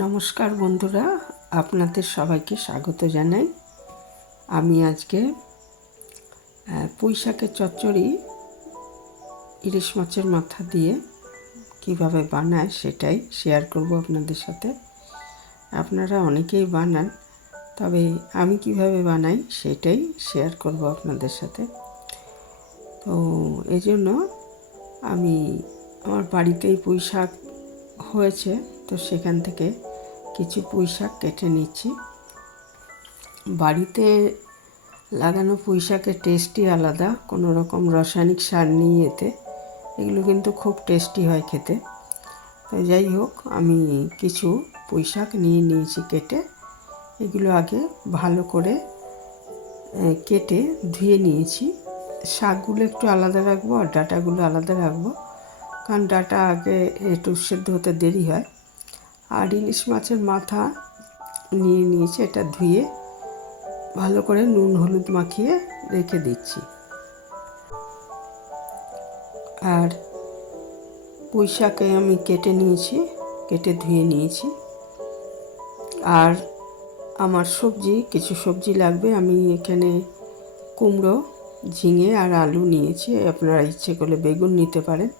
নমস্কার বন্ধুরা, আপনাদের সবাইকে স্বাগত জানাই। আমি আজকে পুঁই শাকের চচ্চড়ি ইলিশ মাছের মাথা দিয়ে কিভাবে বানায় সেটাই শেয়ার করব আপনাদের সাথে। আপনারা অনেকেই বানান, তবে আমি কিভাবে বানাই সেটাই শেয়ার করব আপনাদের সাথে। তো এই জন্য আমি আমার বাড়িতেই পুঁই শাক হয়েছে, তো সেখান থেকে কিছু পুঁই শাক কেটে নিচ্ছি। বাড়িতে লাগানো পুঁই শাকের টেস্টই আলাদা, কোনো রকম রাসায়নিক সার নেই এতে। এগুলো কিন্তু খুব টেস্টি হয় খেতে। তো যাই হোক, আমি কিছু পুঁই শাক নিয়ে নিয়েছি কেটে। এগুলো আগে ভালো করে কেটে ধুয়ে নিয়েছি। শাকগুলো একটু আলাদা রাখবো আর ডাঁটাগুলো আলাদা রাখবো, কারণ ডাঁটা আগে একটু সেদ্ধ হতে দেরি হয়। আর ইলিশ মাছের মাথা নিয়ে নিয়েছি, এটা ধুয়ে ভালো করে নুন হলুদ মাখিয়ে রেখে দিচ্ছি। আর পুঁই শাকে আমি কেটে নিয়েছি, কেটে ধুয়ে নিয়েছি। আর আমার কিছু সবজি লাগবে। আমি এখানে কুমড়ো, ঝিঙে আর আলু নিয়েছি। আপনারা ইচ্ছে করলে বেগুন নিতে পারেন।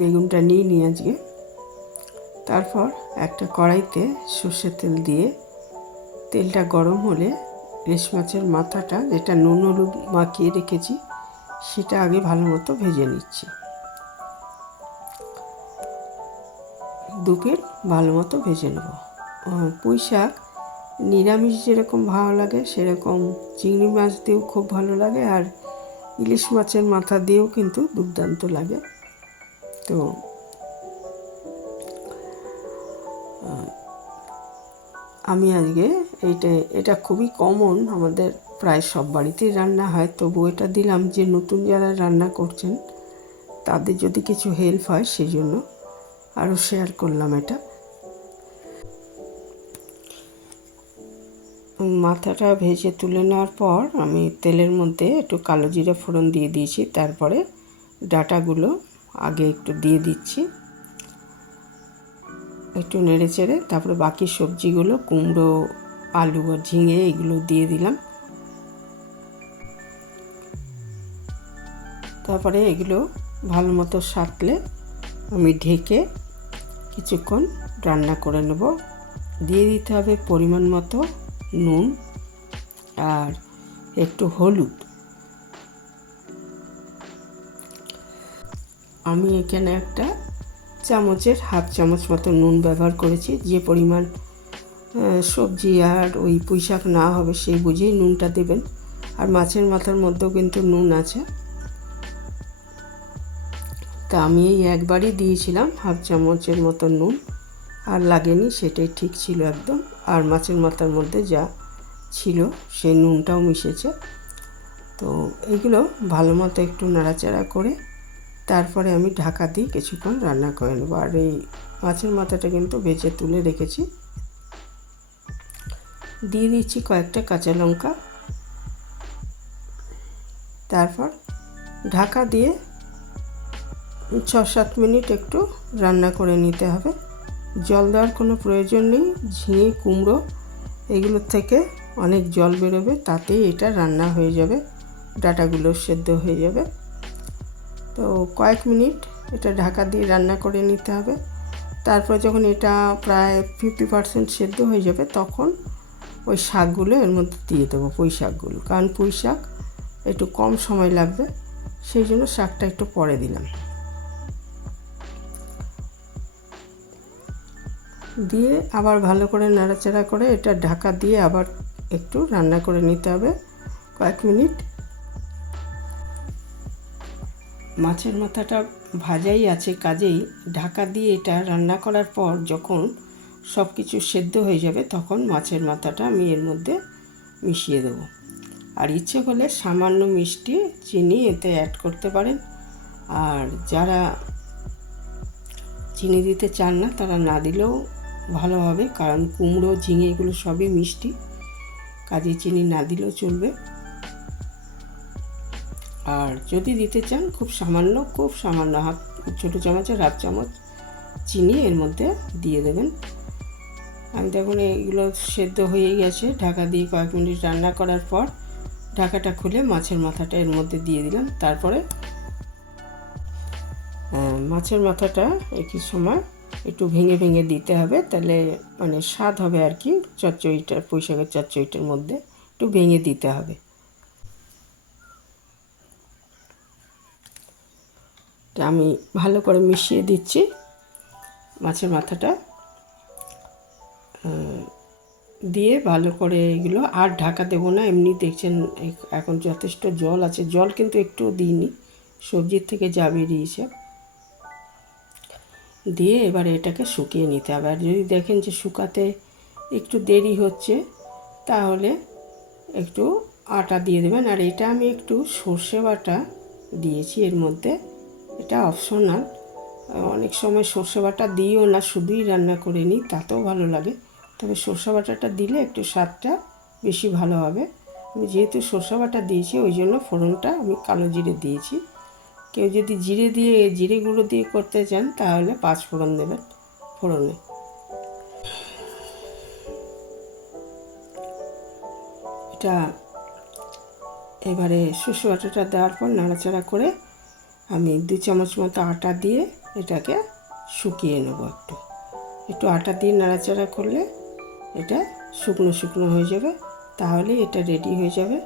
বেগুনটা নিয়ে নিই আজকে। তারপর একটা কড়াইতে সর্ষের তেল দিয়ে, তেলটা গরম হলে ইলিশ মাছের মাথাটা, যেটা নুন হলুদ মাখিয়ে রেখেছি, সেটা আগে ভালো মতো ভেজে নিচ্ছি। দুপিট ভালো মতো ভেজে নেব। পুঁই শাক নিরামিষ যেরকম ভালো লাগে, সেরকম চিংড়ি মাছ দিয়েও খুব ভালো লাগে, আর ইলিশ মাছের মাথা দিয়েও কিন্তু দুর্দান্ত লাগে। তো আমি আজকে এটা খুবই কমন, আমাদের প্রায় সব বাড়িতেই রান্না হয়, তবু এটা দিলাম যে নতুন যারা রান্না করছেন তাদের যদি কিছু হেল্প হয় সেই জন্য আরও শেয়ার করলাম এটা। মাথাটা ভেজে তুলে নেওয়ার পর আমি তেলের মধ্যে একটু কালো জিরা ফোড়ন দিয়ে দিয়েছি। তারপরে ডাঁটাগুলো আগে একটু দিয়ে দিচ্ছি, একটু নেড়ে চেড়ে তারপরে বাকি সবজিগুলো, কুমড়ো, আলু আর ঝিঙে, এগুলো দিয়ে দিলাম। তারপরে এগুলো ভালো মতো সাঁতলে আমি ঢেকে কিছুক্ষণ রান্না করে নেব। দিয়ে দিতে হবে পরিমাণ মতো নুন আর একটু হলুদ। আমি এখানে একটা চামচের হাফ চামচ মতো নুন ব্যবহার করেছি। যে পরিমাণ সবজি আর ওই পুঁই শাক না হবে সেই বুঝেই নুনটা দেবেন। আর মাছের মাথার মধ্যেও কিন্তু নুন আছে, তা আমি এই একবারই দিয়েছিলাম হাফ চামচের মতো নুন, আর লাগেনি, সেটাই ঠিক ছিল একদম। আর মাছের মাথার মধ্যে যা ছিল সেই নুনটাও মিশেছে। তো এগুলো ভালো মতো একটু নাড়াচাড়া করে তারপরে আমি ঢাকা দিয়ে কিছুক্ষণ রান্না করে নেব। আর এই মাছের মাথাটা কিন্তু ভেজে তুলে রেখেছি। দিয়ে দিচ্ছি কয়েকটা কাঁচা লঙ্কা। তারপর ঢাকা দিয়ে 6-7 মিনিট একটু রান্না করে নিতে হবে। জল দেওয়ার কোনো প্রয়োজন নেই। ঝিঙে, কুমড়ো এগুলোর থেকে অনেক জল বেরোবে, তাতেই এটা রান্না হয়ে যাবে, ডাঁটাগুলো সেদ্ধ হয়ে যাবে। তো কয়েক মিনিট এটা ঢাকা দিয়ে রান্না করে নিতে হবে। তারপর যখন এটা প্রায় 50% সেদ্ধ হয়ে যাবে, তখন ওই শাকগুলো এর মধ্যে দিয়ে দেবো, পুঁই শাকগুলো। কারণ পুঁই শাক একটু কম সময় লাগবে, সেই জন্য শাকটা একটু পরে দিলাম। দিয়ে আবার ভালো করে নাড়াচাড়া করে এটা ঢাকা দিয়ে আবার একটু রান্না করে নিতে হবে কয়েক মিনিট। মাছের মাথাটা ভাজাই আছে, কাজেই ঢাকা দিয়ে এটা রান্না করার পর যখন সব কিছু সেদ্ধ হয়ে যাবে, তখন মাছের মাথাটা আমি এর মধ্যে মিশিয়ে দেব। আর ইচ্ছে করলে সামান্য মিষ্টি, চিনি এতে অ্যাড করতে পারেন। আর যারা চিনি দিতে চান না, তারা না দিলেও ভালো হবে, কারণ কুমড়ো, ঝিঙে এগুলো সবই মিষ্টি, কাজে চিনি না দিলেও চলবে। আর যদি দিতে চান খুব সামান্য হাফ ছোটো চামচের হাফ চামচ চিনি এর মধ্যে দিয়ে দেবেন। আমি দেখুন এগুলো সেদ্ধ হয়ে গেছে। ঢাকা দিয়ে কয়েক মিনিট রান্না করার পর ঢাকাটা খুলে মাছের মাথাটা এর মধ্যে দিয়ে দিলাম। তারপরে মাছের মাথাটা একই সময় একটু ভেঙে ভেঙে দিতে হবে, তাহলে মানে স্বাদ হবে আর কি। চচ্চড়িটার, পুঁই শাকের চচ্চড়িটার মধ্যে একটু ভেঙে দিতে হবে। আমি ভালো করে মিশিয়ে দিচ্ছি মাছের মাথাটা দিয়ে ভালো করে। এগুলো আর ঢাকা দেবো না, এমনি দেখছেন এখন যথেষ্ট জল আছে। জল কিন্তু একটু দিইনি, সবজির থেকে যা বেরিয়েছে দিয়ে এবারে এটাকে শুকিয়ে নিতে হবে। আর যদি দেখেন যে শুকাতে একটু দেরি হচ্ছে তাহলে একটু আটা দিয়ে দেবেন। আর এটা আমি একটু সর্ষে বাটা দিয়েছি এর মধ্যে, এটা অপশনাল। অনেক সময় সর্ষে বাটা দিইও না, শুধুই রান্না করে নিই, তাতেও ভালো লাগে। তবে সর্ষে বাটাটা দিলে একটু স্বাদটা বেশি ভালো হবে। আমি যেহেতু সর্ষে বাটা দিয়েছি ওই জন্য ফোড়নটা আমি কালো জিরে দিয়েছি। কেউ যদি জিরে গুঁড়ো দিয়ে করতে চান তাহলে 5 ফোড়ন দেবেন ফোড়নে। এটা এবারে সর্ষে বাটাটা দেওয়ার পর নাড়াচাড়া করে আমি 2 চামচ মতো আটা দিয়ে এটাকে শুকিয়ে নেব। একটু আটা দিয়ে নাড়াচাড়া করলে এটা শুকনো শুকনো হয়ে যাবে, তাহলেই এটা রেডি হয়ে যাবে।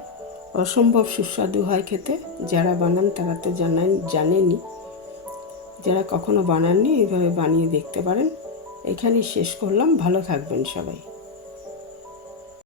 অসম্ভব সুস্বাদু হয় খেতে। যারা বানান তারা তো জানেনই, যারা কখনো বানাননি এইভাবে বানিয়ে দেখতে পারেন। এখানেই শেষ করলাম। ভালো থাকবেন সবাই।